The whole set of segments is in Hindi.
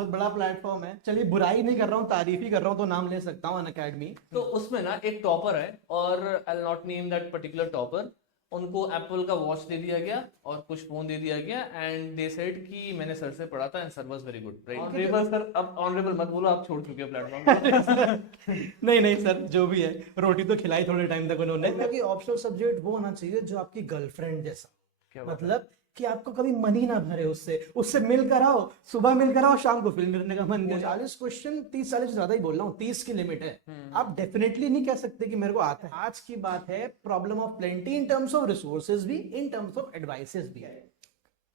बहुत बड़ा प्लेटफॉर्म है। चलिए बुराई नहीं कर रहा हूँ, तारीफ ही कर रहा हूँ, तो नाम ले सकता हूँ अनअकैडमी। तो उसमें ना एक टॉपर है और I will not name that particular topper. उनको एप्पल का वॉच दे दिया गया और कुछ फोन दे दिया गया एंड दे सेड कि मैंने सर से पढ़ा था and sir was very good, right? Honourable sir, अब ऑनरेबल मत बोलो, आप छोड़ चुके हो प्लेटफॉर्म। नहीं नहीं सर, जो भी है, रोटी तो खिलाई थोड़े टाइम तक उन्होंने। क्योंकि ऑप्शनल सब्जेक्ट वो होना चाहिए जो आपकी गर्लफ्रेंड जैसा, क्या बात है? मतलब कि आपको कभी मन ही ना भरे उससे उससे मिल कर आओ, सुबह मिल कर आओ, शाम को फिल्म करने का मन करे। 40 क्वेश्चन, 30-40 से ज्यादा ही बोल रहा हूँ, 30 की लिमिट है। आप डेफिनेटली नहीं कह सकते कि मेरे को आता है। आज की बात है, problem of plenty in terms of resources भी, इन टर्म्स ऑफ एडवाइसेस भी है।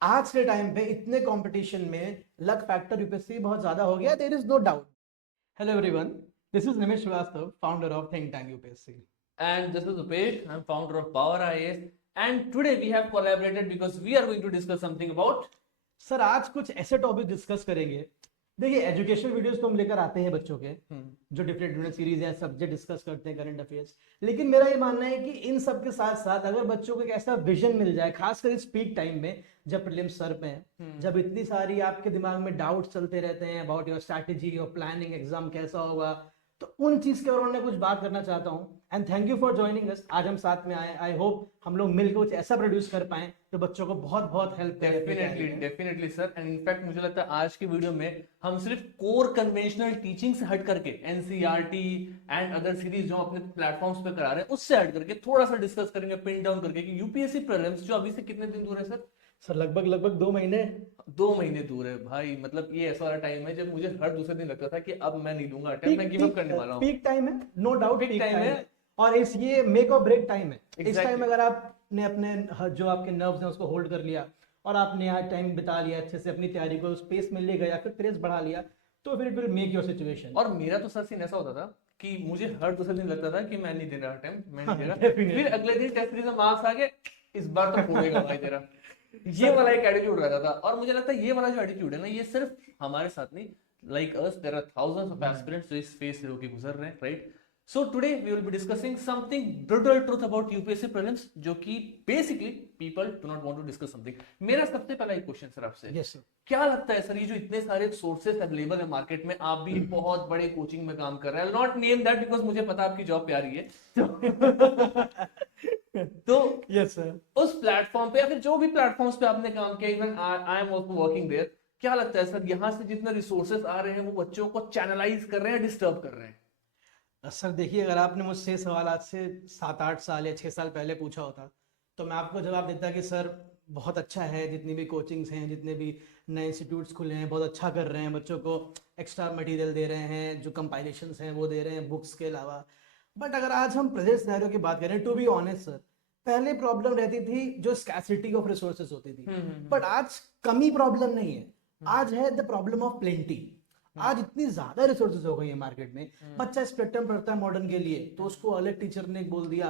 आज के टाइम पे इतने कंपटीशन में लक फैक्टर यूपीएससी बहुत ज्यादा हो गया, there is no doubt. Hello everyone, this is Nimish Shrivastava, founder of think tank UPSC. And this is Upesh. I'm founder of Power IAS. And today we have collaborated because we are going to discuss something about. Sir आज कुछ ऐसे टॉपिक डिस्कस करेंगे। देखिए, एजुकेशन वीडियोस तो हम लेकर आते हैं बच्चों के, जो डिफरेंट सीरीज है, सब्जेक्ट डिस्कस करते हैं, करंट अफेयर्स। लेकिन मेरा ये मानना है कि इन सब के साथ साथ अगर बच्चों को एक ऐसा विजन मिल जाए, खासकर इस पीक टाइम में जब प्रीलिम्स सर पे हैं, जब इतनी सारी आपके दिमाग में डाउट चलते रहते हैं about your strategy, your planning, exam कैसा होगा, तो उन चीज के बारे में कुछ बात करना चाहता हूं। And thank you for joining us. आज हम साथ में आए, आई होप हम लोग मिलकर कुछ ऐसा प्रोड्यूस कर पाए तो बच्चों को बहुत बहुत हेल्प करे। Definitely sir. एंड इनफैक्ट मुझे लगता है आज की वीडियो में हम सिर्फ कोर कन्वेंशनल टीचिंग से हट करके एनसीईआरटी एंड अदर सीरीज जो अपने प्लेटफॉर्म्स पे करा रहे हैं उससे हट करके थोड़ा सा डिस्कस करेंगे, पिन डाउन करके कि यूपीएससी प्रीलिम्स जो अभी से कितने दिन दूर है सर? सर लगभग 2 महीने। 2 महीने दूर है भाई। मतलब ये ऐसा वाला टाइम है जब मुझे हर दूसरे दिन लगता था कि अब मैं नहीं दूंगा अटेम्प्ट, मैं गिव अप करने वाला हूँ। पीक टाइम है, नो डाउट पीक टाइम है और इस ये मेक और ब्रेक टाइम है। Exactly. इस टाइम अगर आपने अपने जो आपके नर्व्स हैं उसको होल्ड कर लिया और आपने यहाँ टाइम बिता लिया अच्छे से, अपनी तैयारी को स्पेस में ले गया, फिर प्रेस बढ़ा लिया, तो फिर it will make your situation. और मेरा तो सर सीन ऐसा होता था कि मुझे हर दूसरे दिन लगता था कि मैं नहीं दे रहा अटेम्प्ट, मैं नहीं दे रहा। फिर अगले दिन टेस्ट सीरीज में मार्क्स आ गए, इस बार तो फोड़ेगा भाई तेरा। ये वाला एक एटीट्यूड रहता था। और मुझे लगता है ये वाला जो एटीट्यूड है ना, ये सिर्फ हमारे साथ नहीं, like us there are thousands of aspirants जो इस फेज से होके गुजर रहे हैं, right? So today we will be discussing something brutal truth about UPSC prelims, जो कि basically people do not want to discuss something. मेरा सबसे पहला एक क्वेश्चन सर आपसे, yes, sir. क्या लगता है सर ये जो इतने सारे सोर्सेस अवेलेबल है मार्केट में, आप भी बहुत बड़े कोचिंग में काम कर रहे हैं, नॉट नेम दैट बिकॉज मुझे पता आपकी जॉब प्यारी है तो yes, sir. उस प्लेटफॉर्म पे या फिर जो भी प्लेटफॉर्म्स पे आपने काम किया, even I am also working there, क्या लगता है सर यहाँ से जितने रिसोर्सेस आ रहे हैं वो बच्चों को चैनलाइज कर रहे हैं, डिस्टर्ब कर रहे हैं? सर देखिए, अगर आपने मुझसे सवाल आज से 7-8 साल या 6 साल पहले पूछा होता तो मैं आपको जवाब देता कि सर बहुत अच्छा है, जितनी भी कोचिंग्स हैं, जितने भी नए इंस्टीट्यूट्स खुले हैं, बहुत अच्छा कर रहे हैं, बच्चों को एक्स्ट्रा मटेरियल दे रहे हैं, जो कंपाइलेशंस हैं वो दे रहे हैं बुक्स के अलावा। बट अगर आज हम प्रेजेंट सिनेरियो की बात करें, टू बी ऑनेस्ट सर, पहले प्रॉब्लम रहती थी जो स्कैसिटी ऑफ रिसोर्सेज होती थी, बट आज कमी प्रॉब्लम नहीं है, आज है द प्रॉब्लम ऑफ प्लेंटी। आज इतनी ज्यादा रिसोर्सेज हो गई है मार्केट में, बच्चा स्पेक्ट्रम पढ़ता है मॉडर्न के लिए, तो उसको अलग टीचर ने बोल दिया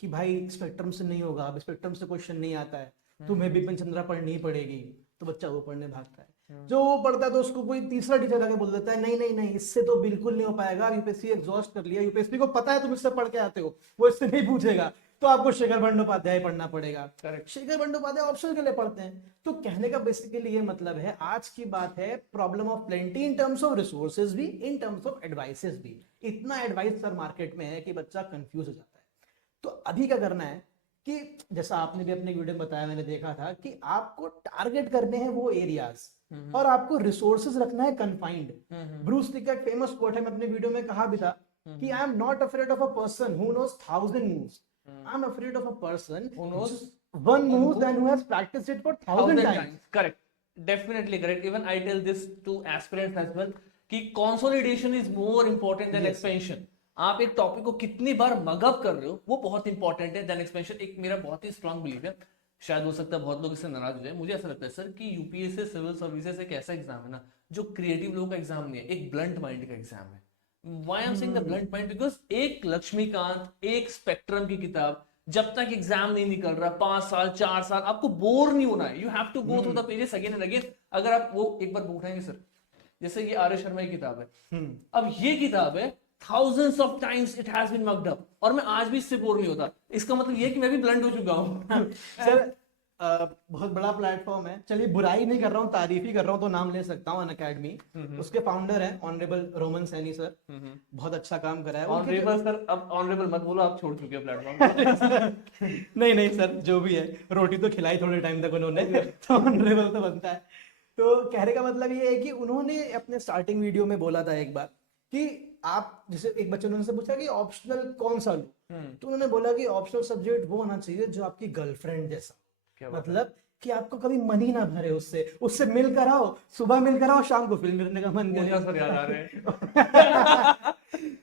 कि भाई स्पेक्ट्रम से नहीं होगा, अब स्पेक्ट्रम से क्वेश्चन नहीं आता है, तुम्हें बिपिन चंद्रा पढ़नी पड़ेगी, तो बच्चा वो पढ़ने भागता है। जो वो पढ़ता है तो उसको कोई तीसरा टीचर आके बोल देता है नहीं नहीं नहीं, इससे तो बिल्कुल नहीं हो पाएगा, यूपीएससी एग्जॉस्ट कर लिया, यूपीएससी को पता है तुम इससे पढ़ के आते हो, वो इससे नहीं पूछेगा, तो आपको शेखर बंदोपाध्याय पढ़ना पड़ेगा। करेक्ट, शेखर बंदोपाध्याय ऑप्शन के लिए पढ़ते हैं। तो कहने का बेसिकली ये मतलब है, आज की बात है problem of plenty in terms of resources भी, इन टर्म्स ऑफ एडवाइसेस भी। इतना एडवाइस सर मार्केट में है कि बच्चा कंफ्यूज हो जाता है। तो अभी क्या करना है कि जैसा आपने भी अपने वीडियो में बताया, मैंने देखा था कि आपको टारगेट करने हैं वो एरियाज और आपको रिसोर्सेज रखना है कन्फाइंड। ब्रूस ली का एक फेमस कोट है, मैं अपने वीडियो में कहा भी था कि I am not afraid of a person who knows 1000 moves, I'm afraid of a person who knows one move and who has practiced it for 1000 times. Correct, definitely correct. Even I tell this to aspirants as well कि consolidation is more important than expansion. आप एक टॉपिक को कितनी बार मगअप कर रहे हो वो बहुत इंपॉर्टेंट है देन एक्सपेंशन। एक मेरा बहुत ही स्ट्रांग बिलीव है, शायद हो सकता है बहुत लोग इससे नाराज हो जाए, मुझे ऐसा लगता है सर कि यूपीएससी सिविल सर्विसेज एक ऐसा एग्जाम है ना जो क्रिएटिव लोगों का एग्जाम नहीं है, एक ब्लंट माइंड का एग्जाम है। Why I'm saying the blunt point? Because एक लक्ष्मीकांत, एक स्पेक्ट्रम की किताब जब तक एग्जाम नहीं निकल रहा, 5 साल 4 साल, आपको बोर नहीं होना है, you have to go through the pages again and again. अगर आप वो एक बार उठाएंगे सर, जैसे ये आर्य शर्मा की किताब है, अब ये किताब है thousands of times it has been mugged up और मैं आज भी इससे बोर नहीं होता, इसका मतलब ये कि मैं भी ब्लंट हो चुका हूँ सर बहुत बड़ा प्लेटफॉर्म है। चलिए बुराई नहीं कर रहा हूँ, तारीफ ही कर रहा हूँ, तो नाम ले सकता हूँ अनअकैडमी। उसके फाउंडर हैं ऑनरेबल रोमन सैनी सर। बहुत अच्छा काम करा है उनके ऑनरेबल सर, अब ऑनरेबल मत बोलो, आप छोड़ चुके हो प्लेटफॉर्म। नहीं नहीं सर, जो भी है, रोटी तो खिलाई थोड़े टाइम तक उन्होंने, तो ऑनरेबल तो बनता है। तो कहने का मतलब ये है कि उन्होंने अपने स्टार्टिंग वीडियो में बोला था एक बार कि आप, जैसे एक बच्चे ने उनसे पूछा कि ऑप्शनल कौन सा लूं, तो उन्होंने बोला कि ऑप्शनल सब्जेक्ट वो होना चाहिए जो आपकी गर्लफ्रेंड जैसा, मतलब कि आपको कभी मन ही ना भरे उससे, उससे मिल कर आओ, सुबह मिल कर आओ, शाम को फिल्म देखने का मन करे। सर याद आ रहे हैं।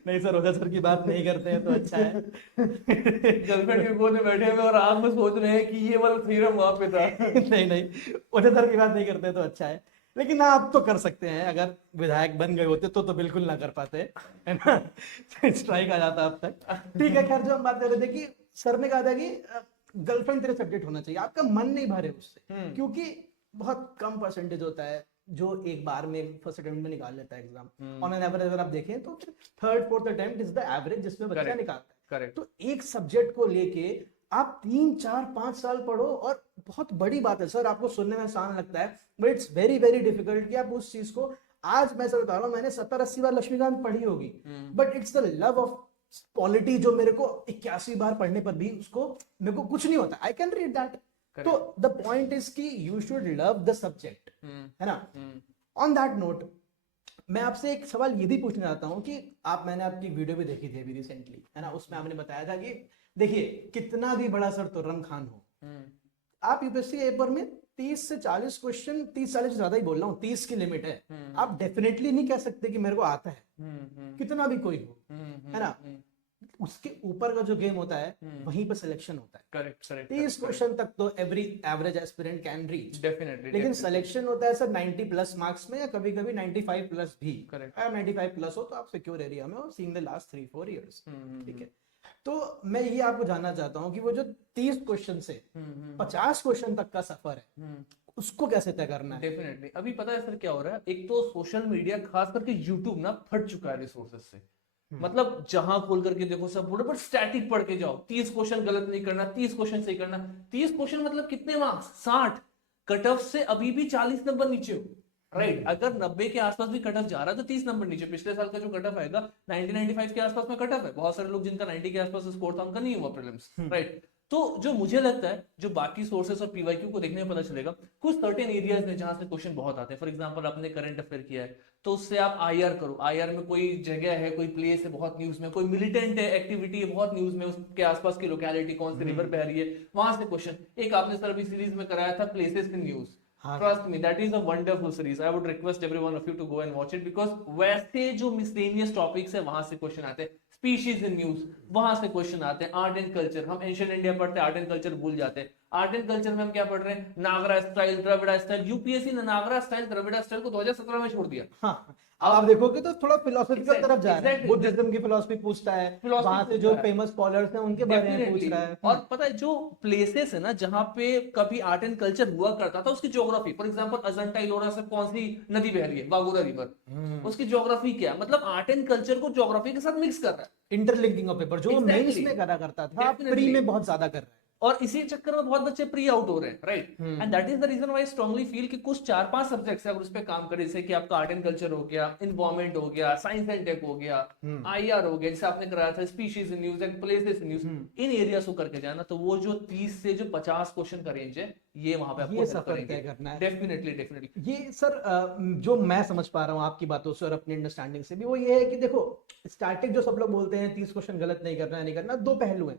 नहीं सर, ओझा सर की बात नहीं करते हैं तो अच्छा है। गर्लफ्रेंड के कोने बैठे हुए और आग में सोच रहे हैं कि ये वाला थ्योरम वहां पे था। नहीं नहीं, ओझा सर की बात नहीं करते हैं तो अच्छा है। लेकिन हाँ, आप तो कर सकते हैं, अगर विधायक बन गए होते तो बिल्कुल ना कर पाते, है ना। स्ट्राइक आ जाता अब तक। ठीक है, खैर जो हम बात कर रहे थे कि सर ने कहा था कि गर्लफ्रेंड तेरे सब्जेक्ट होना चाहिए, आपका मन नहीं भरे उससे, क्योंकि बहुत कम परसेंटेज होता है जो एक बार में फर्स्ट अटेम्प्ट में निकाल लेता है एग्जाम। ऑन एन एवरेज अगर आप देखें तो third fourth attempt is the average जिसमें बच्चा निकालता है। करेक्ट। तो एक सब्जेक्ट को लेके आप 3 4 5 साल पढ़ो, और बहुत बड़ी बात है सर, आपको सुनने में आसान लगता है but it's very very difficult कि आप उस चीज को, आज मैं सर बता रहा हूँ, मैंने 70 80 बार लक्ष्मीकांत पढ़ी होगी, but it's the love of polity जो मेरे को 81 बार पढ़ने पर भी उसको मेरे को कुछ नहीं होता, आई कैन रीड दैट। तो द पॉइंट इज कि you should love the subject, है ना। ऑन दैट नोट मैं आपसे एक सवाल ये भी पूछना चाहता हूँ कि आप, मैंने आपकी वीडियो भी देखी थी अभी रिसेंटली, है ना, उसमें आपने बताया था कि देखिए कितना भी बड़ा सर तुर्रम खान हो, आप यूपीएससी पेपर में 30 से 40 क्वेश्चन, 30 40 से ज्यादा ही बोल रहा हूँ, 30 की लिमिट है, आप डेफिनेटली नहीं कह सकते कि मेरे को आता है, कितना भी कोई हो, है ना। उसके ऊपर का जो गेम होता है वहीं पर सिलेक्शन होता है। Correct correct. 30 क्वेश्चन तक तो every average aspirant can reach, definitely, लेकिन सिलेक्शन होता है सर 90 प्लस मार्क्स में, या कभी कभी 95 प्लस भी। करेक्ट। अगर 95 प्लस हो तो आप सिक्योर एरिया में हो, सीन द लास्ट 3 4 इयर्स, ठीक है। तो मैं ये आपको जानना चाहता हूँ कि वो जो 30 क्वेश्चन से 50 क्वेश्चन तक का सफर है, उसको कैसे तय करना है। डेफिनेटली। अभी पता है सर क्या हो रहा है, एक तो सोशल मीडिया खास करके यूट्यूब ना फट चुका है रिसोर्सेज से। मतलब जहां खोल करके देखो सब बोले, बट स्टैटिक पढ़ के जाओ, 30 क्वेश्चन गलत नहीं करना, 30 क्वेश्चन सही करना। 30 क्वेश्चन मतलब कितने मार्क्स, 60। कट ऑफ से अभी भी 40 नंबर नीचे हो, राइट। अगर 90 के आसपास भी कट ऑफ जा रहा है तो 30 नंबर नीचे। पिछले साल का जो कट ऑफ आएगा 90 95 के आसपास में कट ऑफ है। बहुत सारे लोग जिनका 90 के आसपास स्कोर था उनका नहीं हुआ प्रीलिम्स, राइट। तो जो मुझे लगता है, जो बाकी सोर्सेस और पीवाईक्यू को देखने में पता चलेगा, कुछ सर्टेन एरियाज में जहां से क्वेश्चन बहुत आते हैं। फॉर एग्जांपल आपने करंट अफेयर किया है तो उससे आप आईआर करो, आईआर में कोई जगह है, कोई प्लेस है बहुत न्यूज में, कोई मिलिटेंट है, एक्टिविटी है बहुत न्यूज में, उसके आसपास की लोकेलिटी, कौन सी रिवर बह रही है, वहां से क्वेश्चन। एक आपने सर अभी सीरीज में कराया था places in news, trust me that is a wonderful series, I would request everyone of you to go and watch it, because वैसे जो मिसलेनियस टॉपिक्स है वहां से क्वेश्चन आते हैं। स्पीशीज इन न्यूज, वहां से क्वेश्चन आते हैं। आर्ट एंड कल्चर, हम एंशिएंट इंडिया पढ़ते हैं, आर्ट एंड कल्चर भूल जाते हैं। आर्ट एंड कल्चर में हम क्या पढ़ रहे हैं, नागरा स्टाइल, द्रविड़ा स्टाइल। यूपीएससी ने नागरा स्टाइल, द्रविड़ा स्टाइल को 2017 में छोड़ दिया। हाँ, अब आप देखोगे तो थोड़ा फिलोसफिकल तरफ जा रहा है, बुद्धिज्म की फिलोसफी पूछता है, वहां से जो फेमस स्कॉलर्स हैं उनके बारे में पूछ रहा है। और पता है जो प्लेसेस है ना जहां पे कभी आर्ट एंड कल्चर हुआ करता था, उसकी geography, for example Ajanta Ellora से कौन सी नदी बह रही है, वागोरा रिवर, उसकी ज्योग्राफी क्या, मतलब आर्ट एंड कल्चर को ज्योग्राफी के साथ मिक्स कर रहा है। इंटरलिंकिंग ऑफ पेपर जो मेंस में करा करता था, प्री में बहुत ज्यादा कर रहा है, और इसी चक्कर में बहुत बच्चे प्री आउट हो रहे हैं, right. And that is the reason why I strongly feel कि कुछ 4 5 सब्जेक्ट्स है, अगर उस पे काम करें, जैसे कि आपका आर्ट एंड कल्चर हो गया, एनवायरमेंट हो गया, साइंस एंड टेक हो गया, आईआर हो गया, जैसे आपने कराया था species in news and places in news, in areas को करके जाना, तो वो जो 30 से जो 50 क्वेश्चन का रेंज है, ये वहां पे आपको ये सफर तय करना है। Definitely definitely. ये सर जो मैं समझ पा रहा हूँ आपकी बातों से और अपनी अंडरस्टैंडिंग से भी, वो ये है कि देखो स्टैटिक जो सब लोग बोलते हैं 30 क्वेश्चन गलत नहीं करना है, नहीं करना, दो पहलू हैं।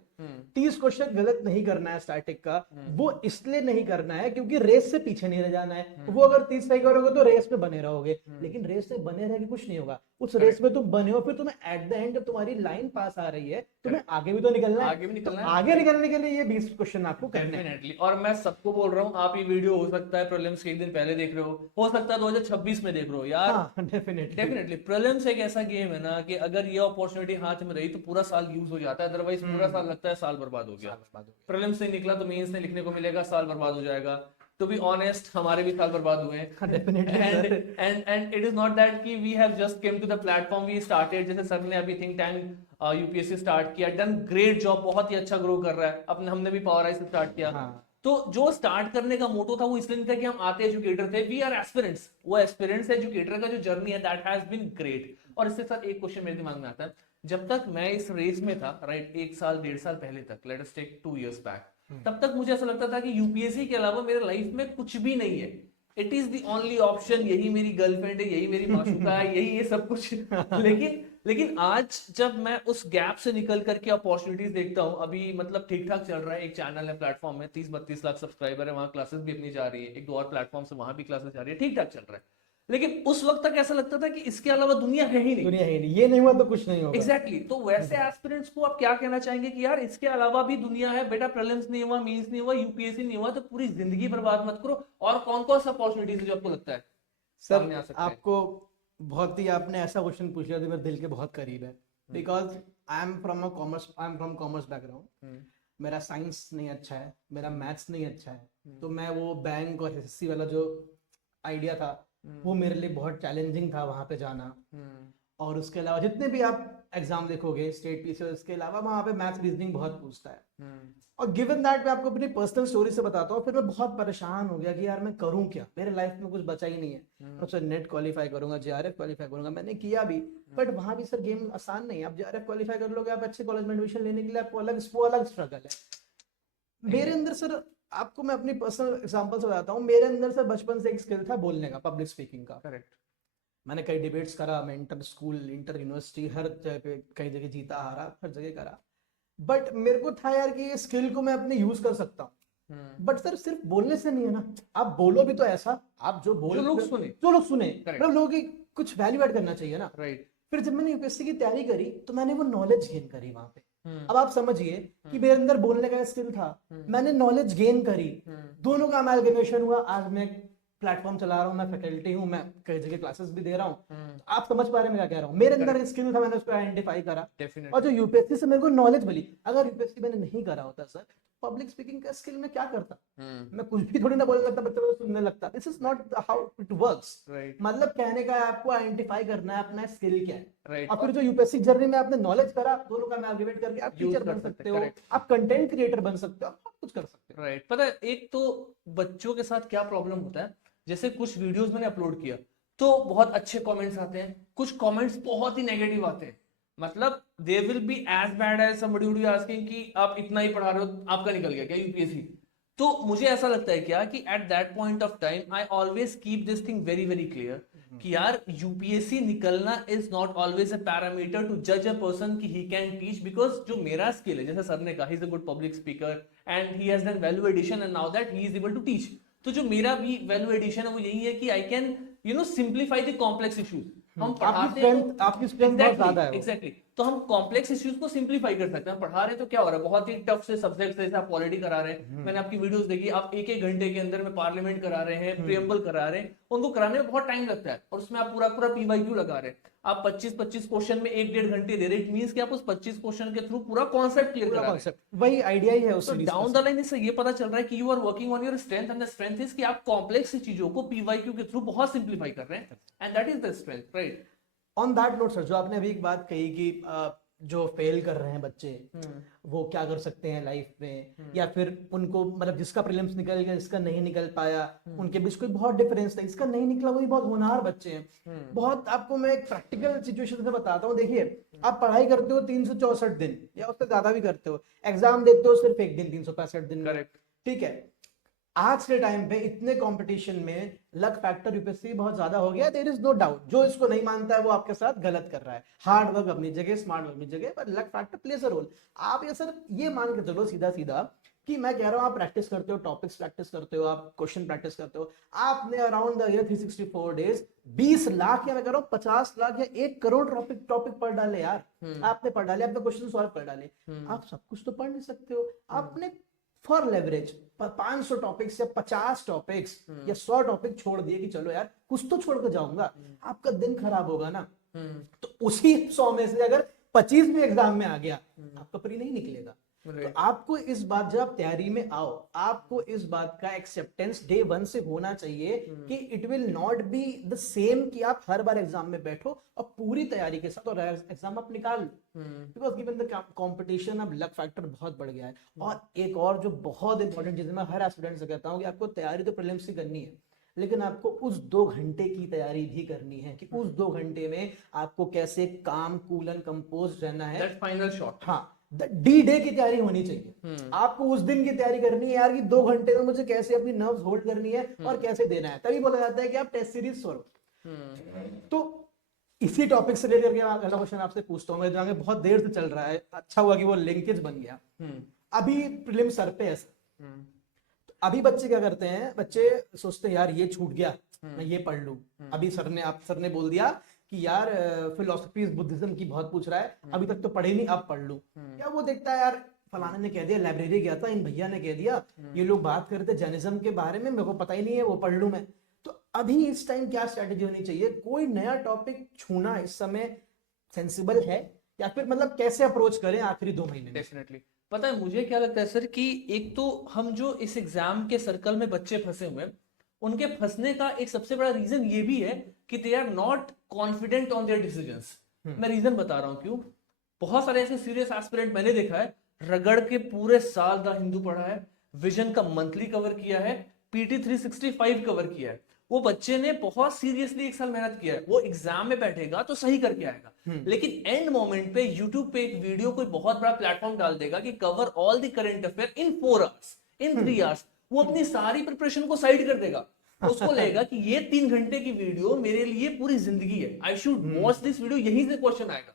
30 क्वेश्चन गलत नहीं करना है स्टैटिक का, वो इसलिए नहीं करना है क्योंकि रेस से पीछे नहीं रह जाना है। वो अगर 30 सही करोगे तो रेस में बने रहोगे, लेकिन रेस से बने रह के कुछ नहीं होगा। उस रेस में तुम बने हो, फिर तुम्हें एट द एंड जब तुम्हारी लाइन पास आ रही है, तुम्हें आगे भी तो निकलना है। आगे भी निकलना है। आगे निकलने के लिए ये 20 क्वेश्चन आपको करने हैं। डेफिनेटली। और मैं सबको बोल रहा हूँ, आप ये वीडियो हो सकता है प्रीलिम्स के एक दिन पहले देख रहे हो सकता है 2026 में देख रहे हो यार। डेफिनेटली प्रीलिम्स एक ऐसा गेम है ना कि अगर ये अपॉर्चुनिटी हाथ में रही तो पूरा साल यूज हो जाता है, अदरवाइज पूरा साल लगता है साल बर्बाद हो गया। प्रीलिम्स से निकला तो मेंस से लिखने को मिलेगा, साल बर्बाद हो जाएगा। टू बी ऑनेस्ट हमारे भी साल बर्बाद हुए हैं। And it is not that कि we have just came to the platform, we started, जैसे सर ने अभी थिंक टैंक यूपीएससी स्टार्ट किया, डन ग्रेट जॉब, बहुत ही अच्छा ग्रो कर रहा है। अपने हमने भी पावर आई से स्टार्ट किया। तो जो स्टार्ट करने का मोटो था वो इसलिए नहीं था कि हम आते एजुकेटर थे, वी आर एस्पिरेंट्स। वो एस्पिरेंट्स एजुकेटर का जो जर्नी है दैट हैज बीन ग्रेट। और इसके साथ एक क्वेश्चन मेरे दिमाग में आता है, जब तक मैं इस रेस में था, राइट, 1 साल 1.5 साल पहले तक, let us take 2 years back, तब तक मुझे ऐसा लगता था कि यूपीएससी के अलावा मेरे लाइफ में कुछ भी नहीं है, it is the only option, यही मेरी गर्लफ्रेंड है, यही मेरी माशूका है, यही ये सब कुछ। लेकिन आज जब मैं उस गैप से निकल करके अपॉर्चुनिटीज देखता हूँ, अभी मतलब ठीक ठाक चल रहा है, एक चैनल है, प्लेटफॉर्म है, 30-32 लाख सब्सक्राइबर है, वहां क्लासेस भी अपनी जा रही है, 1-2 और प्लेटफॉर्म से वहां भी क्लासेस जा रही है, ठीक ठाक चल रहा है। लेकिन उस वक्त तक ऐसा लगता था कि इसके अलावा दुनिया है ही नहीं। दुनिया ही नहीं, ये नहीं हुआ तो कुछ नहीं होगा। एग्जैक्टली तो वैसे एस्पिरेंट्स को आप क्या कहना चाहेंगे कि यार इसके अलावा भी दुनिया है, बेटा प्रीलिम्स नहीं हुआ, मेंस नहीं हुआ, यूपीएससी नहीं हुआ तो पूरी जिंदगी बर्बाद मत करो। और कौन कौन सा अपॉर्चुनिटीज है जो आपको लगता है सामने आ सर सकते हैं? आपको बहुत ही, आपने ऐसा क्वेश्चन पूछ लिया जो मेरे दिल के बहुत करीब है, because I am from commerce background. मेरा साइंस नहीं अच्छा है, मेरा मैथ्स नहीं अच्छा है, तो मैं वो बैंक और एसएससी वाला जो आइडिया था वो मेरे लिए बहुत चैलेंजिंग था वहां पे जाना। और उसके अलावा जितने भी आप एग्जाम देखोगे स्टेट पीसीओ, इसके अलावा वहां पे मैथ्स रीजनिंग बहुत पूछता है। और गिवन दैट मैं आपको अपनी पर्सनल स्टोरी से बताता हूँ, फिर मैं बहुत परेशान हो गया कि यार मैं करूँ क्या, मेरे लाइफ में कुछ बचा ही नहीं है। तो सर नेट क्वालिफाई करूंगा, जेआरएफ क्वालिफाई करूंगा, मैंने किया भी, बट वहां भी सर गेम आसान नहीं है। आप जेआरएफ क्वालिफाई कर लोगे, आप अच्छे कॉलेज में एडमिशन लेने के लिए आपको अलग स्ट्रगल है। मेरे अंदर सर, आपको मैं अपनी पर्सनल एग्जांपल से बताता हूँ, मेरे अंदर सर बचपन से एक स्किल था बोलने का, पब्लिक स्पीकिंग का। करेक्ट। मैंने कई डिबेट्स करा, मैं इंटर स्कूल, इंटर यूनिवर्सिटी, हर जगह पे कई जगह जीता हारा, हर जगह करा। बट मेरे को था यार कि ये स्किल को मैं अपने यूज कर सकता हूँ। बट सर सिर्फ बोलने से नहीं है ना, आप बोलो भी तो ऐसा, आप जो बोल, जो लोग सुने, मतलब लोगों की कुछ वैल्यू ऐड करना चाहिए ना। राइट। फिर जब मैंने यूपीएससी की तैयारी करी तो मैंने वो नॉलेज गेन करी वहां पे। अब आप समझिए कि मेरे अंदर बोलने का स्किल था, मैंने नॉलेज गेन करी, दोनों का अमैलगमेशन हुआ। आज मैं प्लेटफॉर्म चला रहा हूँ, मैं फैकल्टी हूँ, मैं कई जगह क्लासेस भी दे रहा हूँ। आप समझ पा रहे हैं मैं क्या कह रहा हूँ? मेरे अंदर स्किल था, मैंने उसको आइडेंटिफाई करा, और जो यूपीएससी से मेरे को नॉलेज मिली। अगर यूपीएससी मैंने नहीं करा होता सर, पब्लिक स्पीकिंग का स्किल में क्या करता? मैं कुछ भी थोड़ी ना बोलने लगता, बच्चों को सुनने लगता। This is not how it works. मतलब कहने का आपको आइडेंटिफाई करना है अपना स्किल क्या है, और फिर जो यूपीएससी जर्नी में आपने नॉलेज करा, दोनों का अमैलगमेट करके आप टीचर बन सकते हो, आप कंटेंट क्रिएटर बन सकते हो, आप बहुत कुछ कर सकते हो। राइट। पता है एक तो बच्चों के साथ क्या प्रॉब्लम होता है, जैसे कुछ वीडियोस मैंने अपलोड किया तो बहुत अच्छे कमेंट्स आते हैं, कुछ कमेंट्स बहुत ही नेगेटिव आते हैं। मतलब they will be as bad as somebody would be asking कि आप इतना ही पढ़ा रहे हो, आपका निकल गया क्या यूपीएससी? तो मुझे ऐसा लगता है क्या कि at that point of time I always keep this thing very very clear कि यार यूपीएससी निकलना is not always a parameter to जज अ पर्सन कि ही कैन टीच। बिकॉज जो मेरा स्किल है, जैसे सर ने कहा, he is a good public speaker and he has done value addition and now that he is able to teach. तो जो मेरा भी वैल्यू एडिशन है वो यही है कि I can simplify the complex issues. हम पढ़ाते हैं तो आपकी स्ट्रेंथ बहुत ज्यादा है। एग्जैक्टली तो हम कॉम्प्लेक्स इश्यूज को सिंप्लीफाई कर सकते हैं। पढ़ा रहे हैं तो क्या हो रहा है, बहुत ही टफ से सब्जेक्ट, जैसे आप पॉलिटी करा रहे हैं, मैंने आपकी वीडियोस देखी, आप 1-1 घंटे के अंदर में पार्लियामेंट करा रहे हैं, प्रियम्बल करा रहे हैं, उनको कराने में बहुत टाइम लगता है, और उसमें आप पूरा पूरा पीवाईक्यू लगा रहे हैं। आप 25-25 क्वेश्चन में 1-1.5 घंटे दे रहे हैं, इट मींस कि आप उस 25 क्वेश्चन के थ्रू पूरा कॉन्सेप्ट क्लियर करा रहे हैं। वही आइडिया ही है उस तो सीरीज डाउन द लाइन इससे ये पता चल रहा है कि you are working on your strength, and the strength is कि आप कॉम्प्लेक्स चीजों को पीवाईक्यू के थ्रू बहुत सिंप्लीफाई कर रहे हैं, and that is the strength, right? On that note sir, जो आपने अभी एक बात कही कि जो फेल कर रहे हैं बच्चे, वो क्या कर सकते हैं लाइफ में, या फिर उनको, मतलब जिसका प्रीलिम्स निकल गया, जिसका नहीं निकल पाया, उनके बीच कोई बहुत डिफरेंस था, इसका नहीं निकला, वही बहुत होनहार बच्चे हैं। बहुत आपको मैं एक प्रैक्टिकल सिचुएशन से बताता हूँ। देखिए, आप पढ़ाई करते हो 364 दिन या उससे ज्यादा भी करते हो, एग्जाम देते हो सिर्फ एक दिन 365 दिन में, ठीक है। आज के टाइम पे इतने कंपटीशन में लक फैक्टर यूपीएससी बहुत ज्यादा हो गया, देयर इज नो डाउट। जो इसको नहीं मानता है वो आपके साथ गलत कर रहा है। हार्ड वर्क अपनी जगह, स्मार्ट वर्क अपनी जगह, पर luck factor plays a role. आप ये सर ये मान के चलो सीधा सीधा कि मैं कह रहा हूं आप प्रैक्टिस करते हो, टॉपिक्स प्रैक्टिस करते हो, आप क्वेश्चन प्रैक्टिस करते हो, आपने around the year 364 days 20 lakh, या मैं कह रहा हूं 50 लाख या 1 करोड़ टॉपिक पढ़ डाले यार। आपने पढ़ डाले, आपने क्वेश्चन सॉल्व कर डाले। आप सब कुछ तो पढ़ नहीं सकते हो। आपने फॉर लेवरेज 500 टॉपिक्स या 50 टॉपिक्स या 100 टॉपिक छोड़ दिए कि चलो यार कुछ तो छोड़ कर जाऊंगा, आपका दिन खराब होगा ना। तो उसी 100 में से अगर 25 भी एग्जाम में आ गया, आपका प्री नहीं निकलेगा। तो आपको इस बात, जब आप तैयारी में आओ, आपको इस बात का एक्सेप्टेंस डे 1 से होना चाहिए कि it will not be the same कि आप हर बार एग्जाम में बैठो और पूरी तैयारी के साथ और एग्जाम आप निकाल लो, बिकॉज गिवन द कंपटीशन अब लक फैक्टर बहुत बढ़ गया है। और एक और जो बहुत इंपॉर्टेंट चीज है, मैं हर एस्पिरेंट से कहता हूँ कि आपको तैयारी तो प्रीलिम्स की करनी है, लेकिन आपको उस 2 घंटे की तैयारी भी करनी है कि उस 2 घंटे में आपको कैसे काम, कूल एंड कंपोज रहना है। दैट फाइनल शॉट, हाँ, डी डे की तैयारी होनी चाहिए। आपको उस दिन की तैयारी करनी है यार कि 2 घंटे में मुझे कैसे अपनी नर्व्स होल्ड करनी है और कैसे देना है, तभी बोला जाता है कि आप टेस्ट सीरीज सॉल्व। तो इसी टॉपिक से लेकर के अगला क्वेश्चन आपसे पूछता हूँ, जो आगे बहुत देर से चल रहा है, अच्छा हुआ कि वो लिंकेज बन गया। अभी प्रीलिम सर पे है, तो अभी बच्चे क्या करते हैं, बच्चे सोचते हैं यार ये छूट गया, मैं ये पढ़ लूं। अभी सर ने बोल दिया कि यार फिलोसफी बुद्धिज्म की बहुत पूछ रहा है, अभी तक तो पढ़े नहीं, अब पढ़ लूं। क्या वो देखता है यार फलाने ने कह दिया, लाइब्रेरी गया था, इन भैया ने कह दिया, ये लोग बात कर रहे थे जैनिज्म के बारे में, मेरे को पता ही नहीं है, वो पढ़ लूं मैं। तो अभी इस टाइम क्या स्ट्रेटेजी होनी चाहिए, कोई नया टॉपिक छूना इस समय सेंसिबल है, या फिर मतलब कैसे अप्रोच करें आखिरी 2 महीने में? डेफिनेटली। पता है मुझे क्या लगता है सर कि एक तो हम जो इस एग्जाम के सर्कल में बच्चे फंसे हुए हैं, उनके फंसने का एक सबसे बड़ा रीजन ये भी है कि they are not confident on their decisions. मैं रीजन बता रहा हूं क्यों। बहुत सारे ऐसे सीरियस एस्पिरेंट मैंने देखा है, रगड़ के पूरे साल द हिंदू पढ़ा है, विजन का मंथली कवर किया है, पीटी 365 कवर किया है। वो बच्चे ने बहुत सीरियसली 1 साल मेहनत किया है, वो एग्जाम में बैठेगा तो सही करके आएगा। लेकिन एंड मोमेंट पे यूट्यूब पे एक वीडियो कोई बहुत बड़ा प्लेटफॉर्म डाल देगा कि cover all the current affair in 4 hours, in 3 hours, वो अपनी सारी प्रिपरेशन को साइड कर देगा। उसको लगेगा कि ये 3 घंटे की वीडियो मेरे लिए पूरी जिंदगी है, I should watch this video, यहीं से क्वेश्चन आएगा।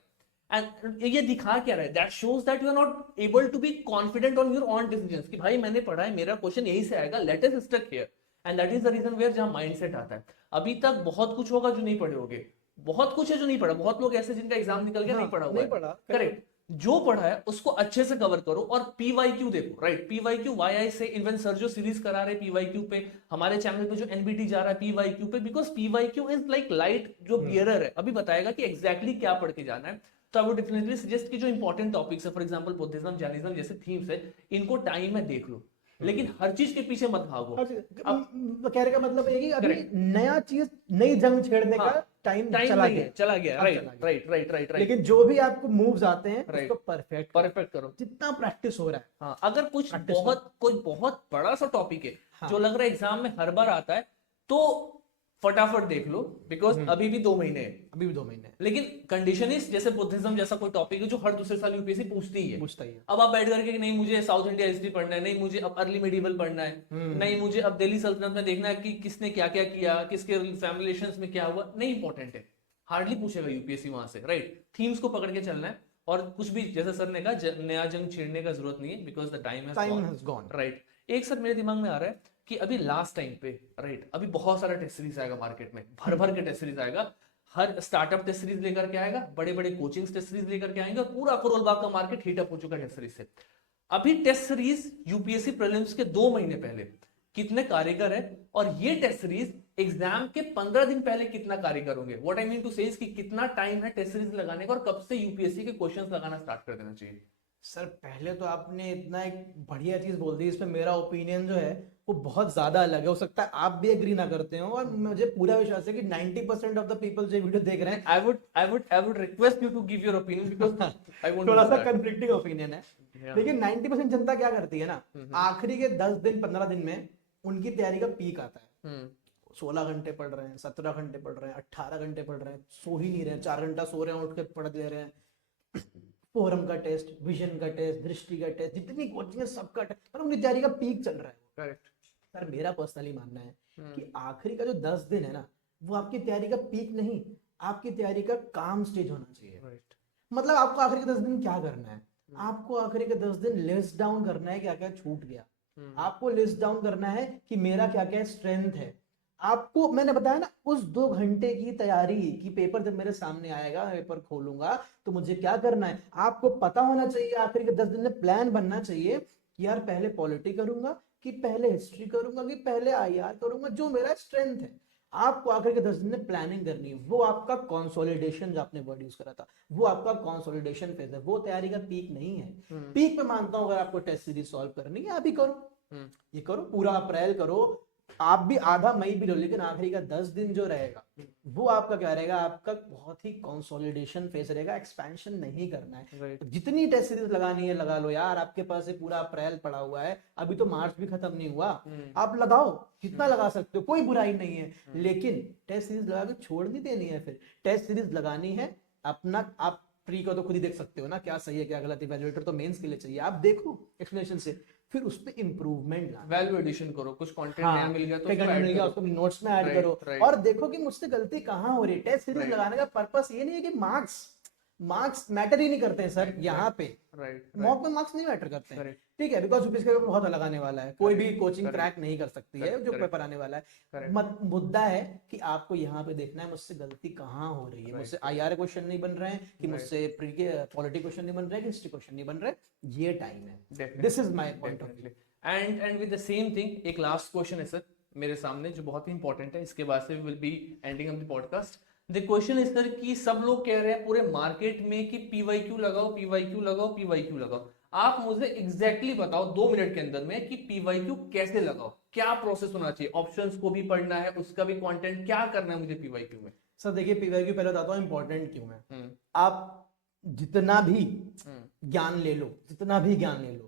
एंड ये दिखा क्या रहा है, that shows that you are not able to be confident on your own decisions कि भाई मैंने पढ़ा है, मेरा क्वेश्चन यहीं से आएगा, let us stuck here. And that is the reason where जहां माइंडसेट आता है। अभी तक बहुत कुछ होगा जो नहीं पढ़े होगे, बहुत कुछ है जो नहीं पढ़ा, बहुत लोग ऐसे जिनका एग्जाम निकल गया, नहीं पढ़ा हुआ है, करेक्ट। जो पढ़ा है उसको अच्छे से कवर करो और पीवाईक्यू देखो, राइट। पीवाईक्यू, व्हाई आई से इवन सर जो सीरीज करा रहे पीवाईक्यू पे, हमारे चैनल पे जो एनबीटी जा रहा है पीवाईक्यू पे, because PYQ is like light जो बियरर है, अभी बताएगा कि एग्जैक्टली क्या पढ़ के जाना है। तो आई वुड डेफिनेटली सजेस्ट कि जो इंपॉर्टेंट टॉपिक्स है, फॉर एग्जांपल बुद्धिज्म, जैनिज्म जैसे थीम्स है, इनको टाइम में देख लो, लेकिन हर चीज के पीछे मत भागो। अब कहने का मतलब है कि अभी नया चीज, नई जंग छेड़ने का टाइम चला गया, राइट। लेकिन जो भी आपको मूव्स आते हैं उसको परफेक्ट करो, जितना प्रैक्टिस हो रहा है। हाँ, अगर कोई बहुत बड़ा सा टॉपिक है, जो लग रहा है एग्जाम में हर बार आता है, तो फटाफट देख लो, बिकॉज अभी भी 2 महीने है। लेकिन कंडीशन इज, जैसे बुद्धिज्म जैसा कोई टॉपिक है जो हर दूसरे साल यूपीएससी पूछती है। अब आप बैठ करके नहीं मुझे साउथ इंडिया हिस्ट्री पढ़ना है, नहीं मुझे अब अर्ली मेडिवल पढ़ना है, नहीं मुझे अब दिल्ली सल्तनत में देखना है कि किसने क्या क्या किया, किसके फैमिली रिलेशंस में क्या हुआ, नहीं इंपॉर्टेंट है, हार्डली पूछेगा यूपीएससी वहां से, राइट। थीम्स को पकड़ के चलना है, और कुछ भी जैसे सर ने कहा नया जंग छेड़ने का जरूरत नहीं है, because the time has gone, right. एक सर मेरे दिमाग में आ रहा है कि अभी लास्ट टाइम पे, राइट, अभी बहुत सारा टेस्ट सीरीज आएगा मार्केट में, भर के टेस्ट सीरीज आएगा, हर स्टार्टअप टेस्ट सीरीज लेकर के आएगा, बड़े बड़े कोचिंग टेस्ट सीरीज लेकर के आएंगे, और पूरा करोल बाग का मार्केट हीट अप हो चुका है टेस्ट सीरीज से। अभी टेस्ट सीरीज यूपीएससी प्रीलिम्स के 2 महीने पहले कितने कारीगर है, और ये टेस्ट सीरीज एग्जाम के 15 दिन पहले कितना कारीगर होंगे। व्हाट आई मीन टू से इज कि कितना टाइम है टेस्ट सीरीज लगाने का, और कब से यूपीएससी के क्वेश्चंस लगाना स्टार्ट कर देना चाहिए। सर पहले तो आपने इतना एक बढ़िया चीज बोल दी, इसमें मेरा ओपिनियन जो है वो बहुत ज्यादा अलग है, हो सकता है आप भी एग्री ना करते हो, और मुझे पूरा विश्वास है कि 90% ऑफ द पीपल जो वीडियो देख रहे हैं, I would request you to give your opinion, because I want थोड़ा सा कंफ्लिक्टिंग ओपिनियन है। लेकिन 90% जनता क्या करती है ना, आखिरी के 10 दिन 15 दिन में उनकी तैयारी का पीक आता है, 16 घंटे पढ़ रहे हैं, 17 घंटे पढ़ रहे हैं, 18 घंटे पढ़ रहे हैं, सो ही नहीं रहे हैं, 4 घंटा सो रहे हैं, उठ के पढ़ ले रहे हैं, फोरम का टेस्ट, विजन का टेस्ट, दृष्टि का टेस्ट, जितनी कोचिंग है सबका टेस्ट, पर उनकी तैयारी का पीक चल रहा है। करेक्ट सर मेरा पर्सनली मानना है कि आखिरी का जो 10 दिन है ना, वो आपकी तैयारी का पीक नहीं, आपकी तैयारी का काम स्टेज होना चाहिए, राइट। मतलब आपको आखिरी के 10 दिन क्या करना है, आपको आखिरी के 10 दिन लिस्ट डाउन करना है क्या क्या छूट गया, आपको लिस्ट डाउन करना है कि मेरा क्या क्या स्ट्रेंथ है। आपको मैंने बताया ना, उस 2 घंटे की तैयारी की, पेपर जब मेरे सामने आएगा, पेपर खोलूंगा तो मुझे क्या करना है, आपको पता होना चाहिए। आखिरी के 10 दिन में प्लान बनना चाहिए कि यार पहले पॉलिटी करूंगा, कि पहले हिस्ट्री करूंगा, कि पहले आईआर करूंगा, जो मेरा स्ट्रेंथ है। आपको आखिर के 10 दिन में प्लानिंग करनी है, वो आपका कंसोलिडेशन, जो आपने वर्ड यूज करा था, वो आपका कंसोलिडेशन फेज है, वो तैयारी का पीक नहीं है। पीक पे मानता हूं अगर आपको टेस्ट सीरीज सॉल्व करनी है अभी करो, ये करो, पूरा अप्रैल करो, आप भी आधा मई भी लो, लेकिन आखिरी का 10 दिन जो रहेगा वो आपका क्या रहेगा, आपका बहुत ही कंसोलिडेशन फेज रहेगा, एक्सपेंशन नहीं करना है। Right. तो जितनी टेस्ट सीरीज लगानी है लगा लो यार, आपके पास ये पूरा अप्रैल पड़ा हुआ है, अभी तो मार्च भी खत्म नहीं हुआ, आप लगाओ जितना लगा सकते हो, कोई बुराई नहीं है, लेकिन टेस्ट सीरीज लगा के छोड़ नहीं देनी है। फिर टेस्ट सीरीज लगानी है अपना, आप प्री को तो खुद ही देख सकते हो ना, क्या सही है क्या गलत, इवैल्यूएटर तो मेंस के लिए चाहिए, आप देखो एक्सप्लेनेशन से, फिर उस पे इंप्रूवमेंट लाना, वैल्यू एडिशन करो, कुछ कंटेंट हाँ, नया मिल गया तो कई उसको कंटेंट ऐड मिल गया करो। उसको नोट्स में ऐड Right, करो, right. और देखो कि मुझसे गलती कहाँ हो रही है। Test series Right. लगाने का पर्पस ये नहीं है कि मार्क्स मैटर ही नहीं करते हैं सर, Right, यहाँ पे राइट मॉक में मार्क्स नहीं मैटर करते हैं, Correct. ठीक है, बिकॉज यूपीएससी का पेपर बहुत अलग आने वाला है, कोई भी Correct, कोचिंग correct. क्रैक नहीं कर सकती है Correct, जो correct. पेपर आने वाला है। Correct. मुद्दा है कि आपको यहाँ पे देखना है मुझसे गलती कहाँ हो रही है, Right. मुझसे आईआर क्वेश्चन नहीं बन रहे हैं, कि Right. मुझसे प्री के पॉलिटी क्वेश्चन नहीं बन रहे हैं, कि हिस्ट्री क्वेश्चन नहीं बन रहे, ये टाइम है, Definitely. This is my point of view. And with the same thing, एक लास्ट क्वेश्चन है सर मेरे सामने जो बहुत ही इंपॉर्टेंट है, इसके बाद से we will be ending of the podcast. The question is sir कि सब लोग कह रहे हैं पूरे मार्केट में कि पीवाईक्यू लगाओ, पीवाईक्यू लगाओ, पीवाईक्यू लगाओ, आप मुझे एग्जैक्टली बताओ 2 मिनट के अंदर में कि पीवाईक्यू कैसे लगाओ, क्या प्रोसेस होना चाहिए, ऑप्शंस को भी पढ़ना है, उसका भी कंटेंट, क्या करना है मुझे पीवाईक्यू में। सर देखिए, पीवाईक्यू पहले बताता हूँ इंपॉर्टेंट क्यों है। आप जितना भी ज्ञान ले लो, जितना भी ज्ञान ले लो,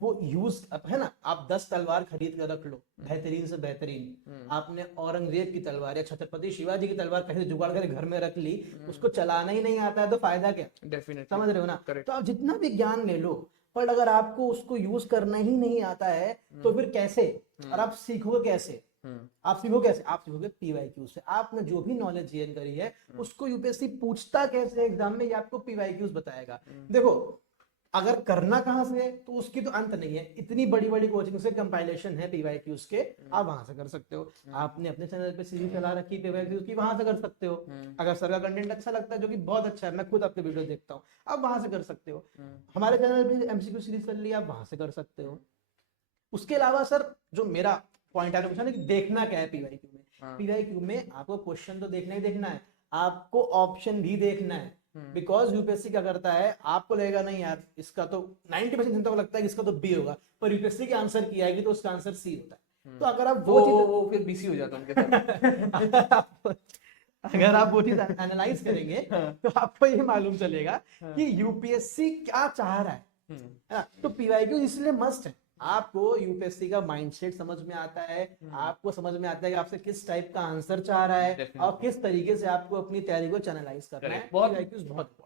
वो यूज है ना, आप 10 तलवार खरीद कर रख लो, बेहतरीन से बेहतरीन, आपने औरंगजेब की तलवार या छत्रपति शिवाजी की तलवार कहीं से जुगाड़ कर घर में रख ली, उसको चलाना ही नहीं आता है तो फायदा क्या, डेफिनेटली समझ रहे हो ना। Correct. तो आप जितना भी ज्ञान ले लो, पर अगर आपको उसको यूज करना ही नहीं आता है तो फिर कैसे, और आप सीखोगे कैसे, आप सीखोगे कैसे, आप सीखोगे पीवाईक्यू से। आपने जो भी नॉलेज गेन करी है उसको यूपीएससी पूछता कैसे एग्जाम में, ये आपको पीवाईक्यूज बताएगा। देखो, अगर करना कहां से है तो उसकी तो अंत नहीं है, इतनी बड़ी बड़ी कोचिंग से कंपाइलेशन है पीवाईक्यूज के, आप वहां से कर सकते हो। आपने अपने चैनल पे सीरीज चला रखी पीवाईक्यूज की, वहां से कर सकते हो। अगर सर का कंटेंट अच्छा लगता है, जो कि बहुत अच्छा है, मैं खुद आपके वीडियो देखता हूँ, आप वहां से कर सकते हो। हमारे चैनल पे एमसीक्यू सीरीज चल रही है, आप वहां से कर सकते हो। उसके अलावा सर जो मेरा पॉइंट है क्वेश्चन है कि देखना क्या है पीवाईक्यू में, पीवाईक्यू में आपको क्वेश्चन तो देखना ही देखना है, आपको ऑप्शन भी देखना है। बिकॉज यूपीएससी क्या करता है, आपको लगेगा नहीं यार इसका तो 90% जनता को लगता है कि इसका तो बी होगा, पर यूपीएससी के आंसर किया है कि तो उसका आंसर सी होता है। तो अगर आप वो फिर बीसी हो जाता है उनके साथ। अगर आप वो चीज एनालाइज करेंगे तो आपको ये मालूम चलेगा कि यूपीएससी क्या चाह रहा है ना। तो पीवाईक्यू इसलिए मस्ट है, आपको यूपीएससी का माइंडसेट समझ में आता है, आपको समझ में आता है कि आपसे किस टाइप का आंसर चाह रहा है और किस तरीके से आपको अपनी तैयारी को चैनलाइज करना है। बहुत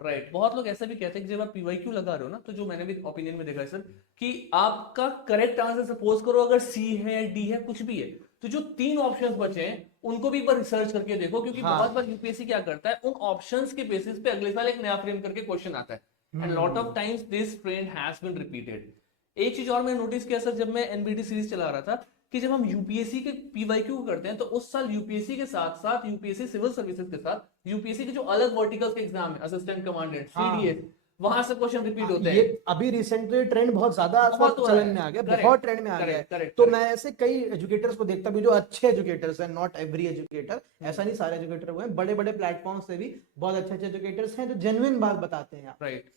राइट, बहुत लोग ऐसा भी कहते हैं कि जब आप पीवाईक्यू लगा रहे हो ना, तो जो मैंने भी ओपिनियन में देखा है सर, कि आपका करेक्ट आंसर सपोज करो अगर सी है, डी है, कुछ भी है, तो जो 3 ऑप्शंस बचे हैं उनको भी एक बार रिसर्च करके देखो, क्योंकि बहुत बार यूपीएससी क्या करता है, उन ऑप्शंस के बेसिस पे अगले साल एक नया फ्रेम करके क्वेश्चन आता है, and lot of times this trend has been repeated. एक चीज और मैंने नोटिस किया सर, जब मैं एनबीटी सीरीज चला रहा था, कि जब हम यूपीएससी के पीवाईक्यू करते हैं तो उस साल यूपीएससी के साथ साथ यूपीएससी सिविल सर्विसेज के साथ यूपीएससी के जो अलग वर्टिकल्स के एग्जाम है, असिस्टेंट कमांडेंट, सीडीएस, वहां से क्वेश्चन रिपीट होते हैं। ये अभी रिसेंटली ट्रेंड बहुत ज्यादा चलन में आ गया, बहुत ट्रेंड में आ गया है। तो मैं ऐसे कई एजुकेटर्स को देखता भी, जो अच्छे एजुकेटर्स हैं, नॉट एवरी एजुकेटर, ऐसा नहीं सारे एजुकेटर हुए हैं, बड़े बड़े प्लेटफॉर्म से भी बहुत अच्छे अच्छे एजुकेटर्स हैं जो जेन्युइन बात बताते हैं।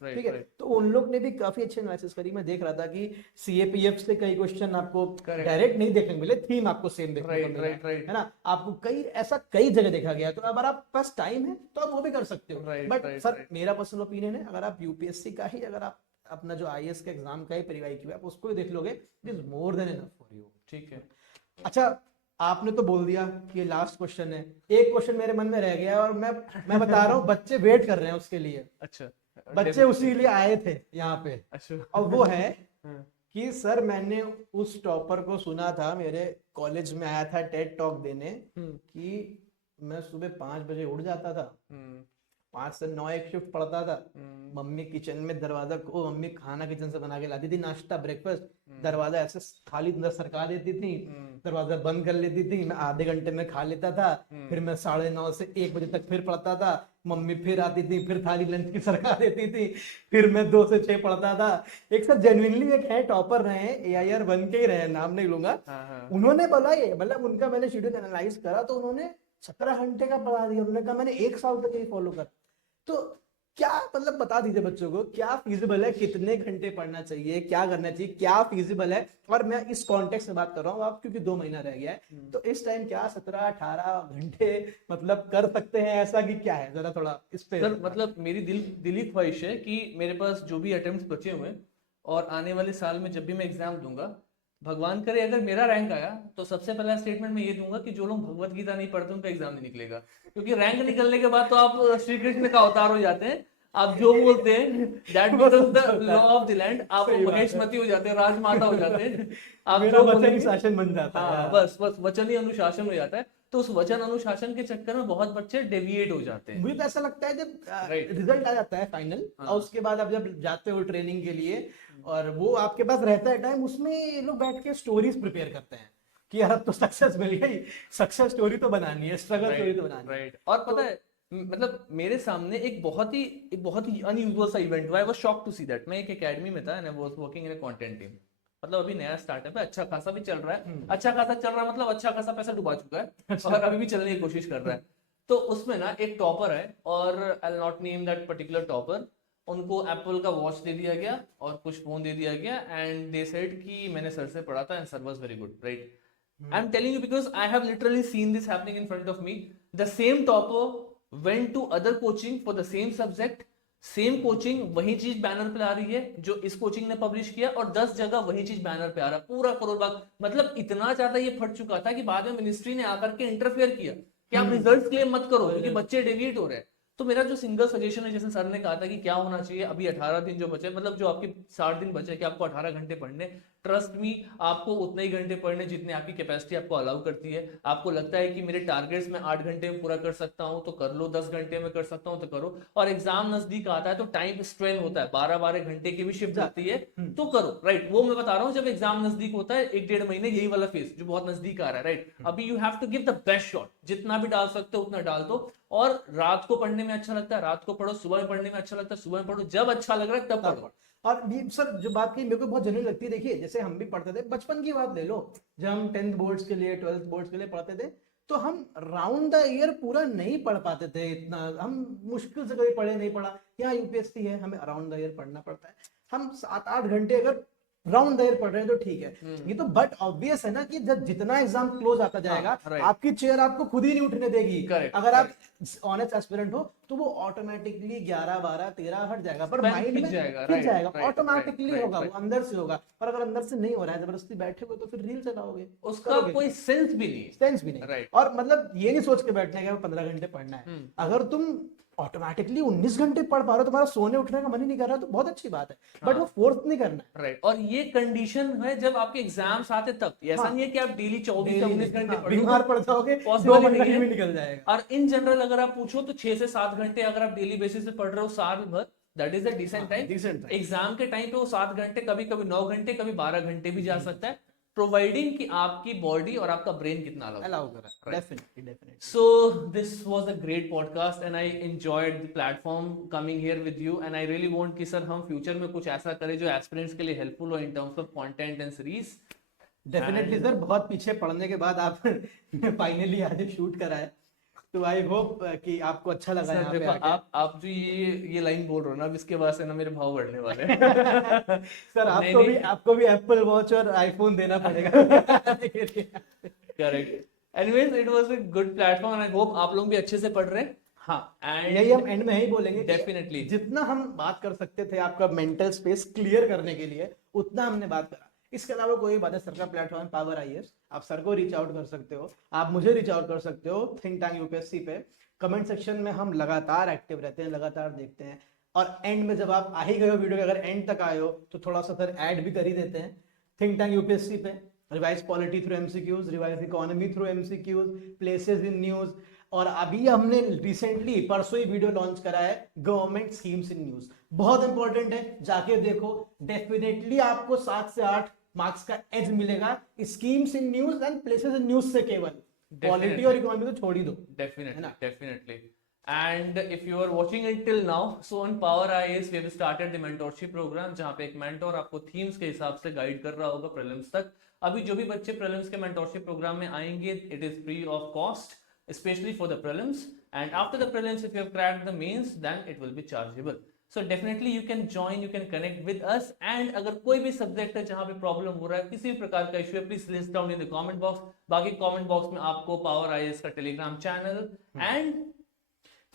ठीक है, तो उन लोग ने भी काफी अच्छे एनालिसिस करी। मैं देख रहा था कि सीएपीएफ से कई क्वेश्चन आपको डायरेक्ट नहीं देखने को मिले, थीम आपको सेम देखने को मिला है ना, आपको कई जगह देखा गया। तो अगर आप पास टाइम है तो आप वो भी कर सकते हो। बट सर मेरा पर्सनल ओपिनियन है, अगर आप यूपीएससी का ही, अगर आप अपना जो आईएएस का एग्जाम का ही पीवाईक्यू है, आप उसको ही देख लोगे, it is more than enough for you. ठीक है, अच्छा, आपने तो बोल दिया कि लास्ट क्वेश्चन है, एक क्वेश्चन मेरे मन में रह गया और मैं बता रहा हूँ, बच्चे वेट कर रहे हैं उसके लिए। अच्छा, बच्चे उसी लिए आए थे यहाँ पे। अच्छा, और वो है कि सर मैंने उस टॉपर को सुना था, मेरे कॉलेज में आया था टेड टॉक देने, कि मैं सुबह 5 बजे उठ जाता था, 5 से 9 एक शिफ्ट पड़ता था, मम्मी किचन में मम्मी खाना किचन से बना के लाती थी, नाश्ता ब्रेकफास्ट, दरवाजा ऐसे थाली अंदर सरका देती थी, दरवाजा बंद कर लेती थी, मैं आधे घंटे में खा लेता था, फिर मैं 9:30 से 1 बजे तक फिर पढ़ता था, मम्मी फिर आती थी, फिर थाली लंच की सरका देती थी, फिर मैं 2 से 6 पढ़ता था। एक सर जेन्युइनली एक है टॉपर रहे, AIR बन के ही रहे, नाम नहीं लूंगा, उन्होंने बोला, ये मतलब उनका मैंने शेड्यूल एनालाइज करा तो उन्होंने 17 घंटे का पढ़ा दिया। उन्होंने कहा मैंने 1 साल तक यही फॉलो कर। तो क्या मतलब बता दीजिए बच्चों को क्या फीजिबल है, कितने घंटे पढ़ना चाहिए, क्या करना चाहिए, क्या फीजिबल है। और मैं इस कॉन्टेक्स्ट में बात कर रहा हूँ आप, क्योंकि 2 महीना रह गया है, तो इस टाइम क्या 17-18 घंटे मतलब कर सकते हैं ऐसा कि क्या है, जरा थोड़ा इस पे। सर मतलब मेरी दिली ख्वाहिश है कि मेरे पास जो भी अटेम्प्ट्स बचे हुए हैं और आने वाले साल में जब भी मैं एग्जाम दूंगा, भगवान करे अगर मेरा रैंक आया तो सबसे पहला स्टेटमेंट मैं ये दूंगा कि जो लोग भगवत गीता नहीं पढ़ते उनका एग्जाम नहीं निकलेगा, क्योंकि रैंक निकलने के बाद तो आप श्री कृष्ण का अवतार हो जाते हैं। आप जो बोलते हैं दैट बस बिकम्स द होता लॉ है। ऑफ द लैंड, आप सही बात है। महेशमती हो जाते हैं, राजमाता हो जाते हैं। आप मेरा जो वचन ही बोलेंगे, शासन बन जाता है। हाँ बस बस वचन ही अनुशासन हो जाता है। तो उस वचन अनुशासन के चक्कर में बहुत बच्चे डेविएट हो जाते हैं। मुझे तो ऐसा लगता है जब राइट। रिजल्ट आ जाता है फाइनल, हाँ। और उसके बाद आप जब जाते हो ट्रेनिंग के लिए और वो आपके पास रहता है टाइम, उसमें ये लोग बैठ के स्टोरीज प्रिपेयर करते हैं कि यार अब तो सक्सेस मिल गई, सक्सेस स्टोरी तो बनानी है, स्ट्रगल स्टोरी तो बनानी है। राइट। और पता है मतलब मेरे सामने एक बहुत ही अनयूजुअल सा इवेंट हुआ। I was shocked to see that. मैं एक एकेडमी में था and I was working in a content team. मतलब अभी नया स्टार्टअप है, अच्छा खासा भी चल रहा है। अच्छा खासा चल रहा है मतलब अच्छा खासा पैसा डुबा चुका है और अभी भी चलने की कोशिश कर रहा है। तो उसमें ना एक टॉपर है और I will not name that particular topper. उनको एप्पल का वॉच दे दिया गया और कुछ फोन दे दिया गया एंड दे सेड कि मैंने सर से पढ़ा था and sir was very good, right. I'm telling you because I have literally seen this happening in front of me. The same topper went to other coaching for the same subject. Same coaching वही चीज बैनर पे आ रही है जो इस कोचिंग ने पब्लिश किया, और 10 जगह वही चीज बैनर पे आ रहा है, पूरा करोड़ बाग। मतलब इतना ज्यादा ये फट चुका था कि बाद में मिनिस्ट्री ने आकर के इंटरफेयर किया कि आप रिजल्ट्स क्लेम मत करो क्योंकि बच्चे डेविएट हो रहे हैं। तो मेरा जो सिंगल सजेशन है, जैसे सर ने कहा था कि क्या होना चाहिए, अभी 18 दिन जो बचे, मतलब जो आपके 60 दिन बचे कि आपको 18 घंटे पढ़ने, ट्रस्ट मी आपको उतने ही घंटे पढ़ने जितने आपकी कैपेसिटी आपको अलाउ करती है। आपको लगता है कि मेरे टारगेट्स में 8 घंटे में पूरा कर सकता हूं तो कर लो, 10 घंटे में कर सकता हूं तो करो। और एग्जाम नजदीक आता है तो टाइम स्ट्रेन होता है, 12-12 घंटे की भी शिफ्ट होती है तो करो, राइट। वो मैं बता रहा हूँ जब एग्जाम नजदीक होता है 1-1.5 महीने, यही वाला फेज जो बहुत नजदीक आ रहा है, राइट। अभी you have to give the best shot, जितना भी डाल सकते हो उतना डाल दो। और रात को पढ़ने में अच्छा लगता है रात को पढ़ो, सुबह में पढ़ने में अच्छा लगता है सुबह में पढ़ो, जब अच्छा लग रहा है तब पढ़ो। और भी सर जो बात की मेरे को बहुत जेन्युइन लगती है, देखिए जैसे हम भी पढ़ते थे, बचपन की बात ले लो, जब हम 10th बोर्ड्स के लिए 12th बोर्ड्स के लिए पढ़ते थे, तो हम राउंड द ईयर पूरा नहीं पढ़ पाते थे इतना, हम मुश्किल से कभी पढ़े नहीं पढ़ा। यहाँ यूपीएससी है, हमें अराउंड द ईयर पढ़ना पड़ता है, हम 7-8 घंटे अगर राउंड द ईयर पढ़ रहे हैं तो ठीक है। ये तो बट ऑब्वियस है ना कि जब जितना एग्जाम क्लोज आता जाएगा, right. आपकी चेयर आपको खुद ही नहीं उठने देगी। Correct, अगर आप ऑनेस्ट एस्पिरेंट हो तो वो ऑटोमेटिकली 11, 12, 13 हट जाएगा, पर Pen माइंड खिंच में जाएगा, खिंच right, जाएगा, right, ऑटोमेटिकली right, होगा, right. वो अंदर से होगा। पर अगर अंदर से नहीं हो रहा है, जबरदस्ती बैठे हुए, तो फिर रील चलाओगे, उसका करोगे कोई सेंस भी नहीं। सेंस भी नहीं। राइट। और मतलब ये नहीं सोच के बैठने का 15 घंटे पढ़ना है। अगर तुम ऑटोमेटिकली 19 घंटे पढ़ पा रहे हो, तुम्हारा सोने उठने का मन ही नहीं कर रहा, तो बहुत अच्छी बात है, बट वो फोर्स नहीं करना है। राइट। और ये कंडीशन है जब आपके एग्जाम्स आते तब, ऐसा हाँ, नहीं है कि आप डेली 24-19 घंटे हाँ, पढ़ो, बीमार पड़ जाओगे, 2 पॉसिबल ही महीना नहीं है। भी निकल जाएगा। और इन जनरल अगर आप पूछो तो 6 से 7 घंटे अगर आप डेली बेसिस पे पढ़ रहे हो साल भर, that is a decent time. Decent time. Exam के टाइम पे वो 7 घंटे, कभी कभी 9 घंटे, कभी 12 घंटे भी जा सकता है, प्रोवाइडिंग कि आपकी बॉडी और आपका ब्रेन कितना अलाउ करा, definitely definitely. So this was a great podcast and I enjoyed the platform coming here with you and I really want कि सर हम फ्यूचर में कुछ ऐसा करें जो एस्पिरेंट्स के लिए हेल्पफुल हो in terms of content and series. Definitely sir, बहुत पीछे पढ़ने के बाद आप फाइनली आज शूट करा है, तो आई होप कि आपको अच्छा लगा सर यहाँ पे देखो आके। आप जो ये लाइन बोल रहे हो ना, अब इसके बाद से ना मेरे भाव बढ़ने वाले हैं। सर नहीं, आपको भी एप्पल वॉच और आईफोन देना पड़ेगा। Correct. Anyways it was a good platform and I hope आप लोग भी अच्छे से पढ़ रहे हैं। हाँ, एंड यही हम एंड में ही बोलेंगे, डेफिनेटली जितना हम बात कर सकते थे आपका मेंटल स्पेस क्लियर करने के लिए, उतना हमने बात करा। इसके अलावा कोई बात है, सर का प्लेटफॉर्म पावर आईएएस, आप सर को रीच आउट कर सकते हो, आप मुझे रीच आउट कर सकते हो थिंक टैंक यूपीएससी पे। कमेंट सेक्शन में हम लगातार एक्टिव रहते हैं, लगातार देखते हैं। और एंड में जब आप आ ही गए हो वीडियो के, अगर एंड तक आए हो तो थोड़ा सा फिर ऐड भी कर ही देते हैं थिंक टैंक यूपीएससी पे। Revise polity through MCQs, revise economy through MCQs, places in news. और अभी हमने रिसेंटली परसों ही वीडियो लॉन्च करा है गवर्नमेंट स्कीम्स इन न्यूज, बहुत इंपॉर्टेंट है, जाके देखो। डेफिनेटली आपको 7 से 8 मार्क्स का एज मिलेगा schemes in news and places in news से। केवल पॉलिटी और इकोनॉमी तो छोड़ ही दो। Definitely. And if you are watching it till now, so on Power IAS we have started the mentorship program, जहाँ पे एक mentor आपको themes के हिसाब से गाइड कर रहा होगा prelims तक। अभी जो भी बच्चे prelims के mentorship program में आएंगे, it is free of cost। especially for the prelims. And after the prelims, if you have cracked the mains, then it will be chargeable. So definitely you can join, you can connect with us. And अगर कोई भी सब्जेक्ट है जहाँ पे प्रॉब्लम हो रहा है, किसी भी प्रकार का इशू है, please list down in the comment box. बाकी कमेंट बॉक्स में आपको पावर आईएएस का Telegram channel and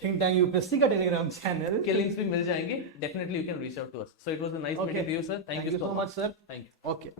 think tank UPSC का टेलीग्राम चैनल के लिंक्स भी मिल जाएंगे. Definitely you can reach out to us. So it was a nice meeting you sir. Thank you so much sir. Thank you. Okay.